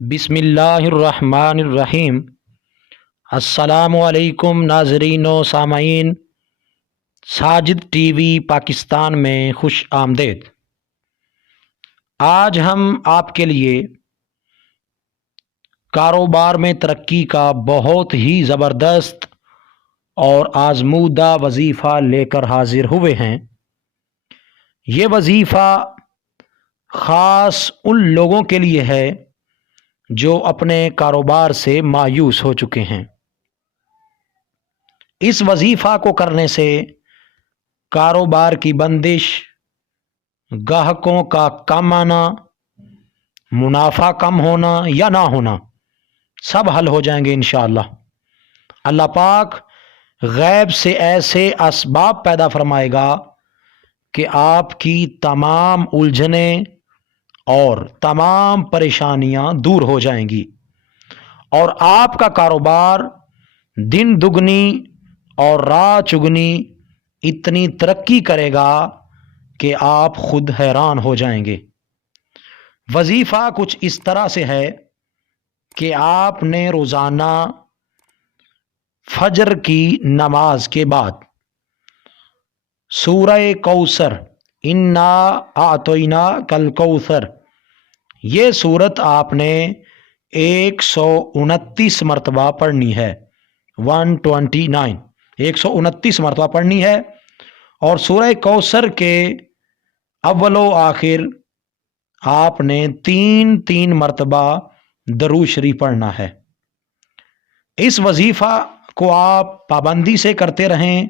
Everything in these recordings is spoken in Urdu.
بسم اللہ الرحمن الرحیم۔ السلام علیکم ناظرین و سامعین، ساجد ٹی وی پاکستان میں خوش آمدید۔ آج ہم آپ کے لیے کاروبار میں ترقی کا بہت ہی زبردست اور آزمودہ وظیفہ لے کر حاضر ہوئے ہیں۔ یہ وظیفہ خاص ان لوگوں کے لیے ہے جو اپنے کاروبار سے مایوس ہو چکے ہیں۔ اس وظیفہ کو کرنے سے کاروبار کی بندش، گاہکوں کا کم آنا، منافع کم ہونا یا نہ ہونا، سب حل ہو جائیں گے انشاءاللہ۔ اللہ پاک غیب سے ایسے اسباب پیدا فرمائے گا کہ آپ کی تمام الجھنیں اور تمام پریشانیاں دور ہو جائیں گی، اور آپ کا کاروبار دن دگنی اور رات چگنی اتنی ترقی کرے گا کہ آپ خود حیران ہو جائیں گے۔ وظیفہ کچھ اس طرح سے ہے کہ آپ نے روزانہ فجر کی نماز کے بعد سورہ کوثر، انا اعطینا کل کوثر، یہ سورت آپ نے 129 مرتبہ پڑھنی ہے۔ 129 مرتبہ پڑھنی ہے، اور سورہ کوثر کے اول و آخر آپ نے 3 مرتبہ درود شریف پڑھنا ہے۔ اس وظیفہ کو آپ پابندی سے کرتے رہیں،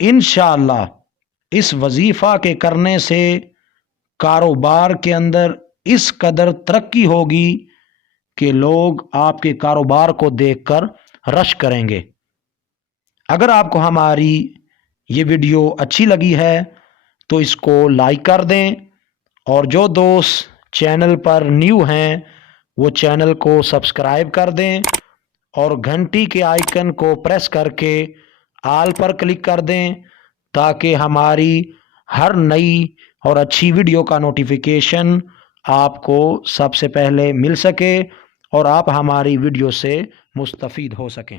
انشاءاللہ اس وظیفہ کے کرنے سے کاروبار کے اندر اس قدر ترقی ہوگی کہ لوگ آپ کے کاروبار کو دیکھ کر رشک کریں گے۔ اگر آپ کو ہماری یہ ویڈیو اچھی لگی ہے تو اس کو لائک کر دیں، اور جو دوست چینل پر نیو ہیں وہ چینل کو سبسکرائب کر دیں، اور گھنٹی کے آئیکن کو پریس کر کے آل پر کلک کر دیں تاکہ ہماری ہر نئی اور اچھی ویڈیو کا نوٹیفیکیشن آپ کو سب سے پہلے مل سکے اور آپ ہماری ویڈیو سے مستفید ہو سکیں۔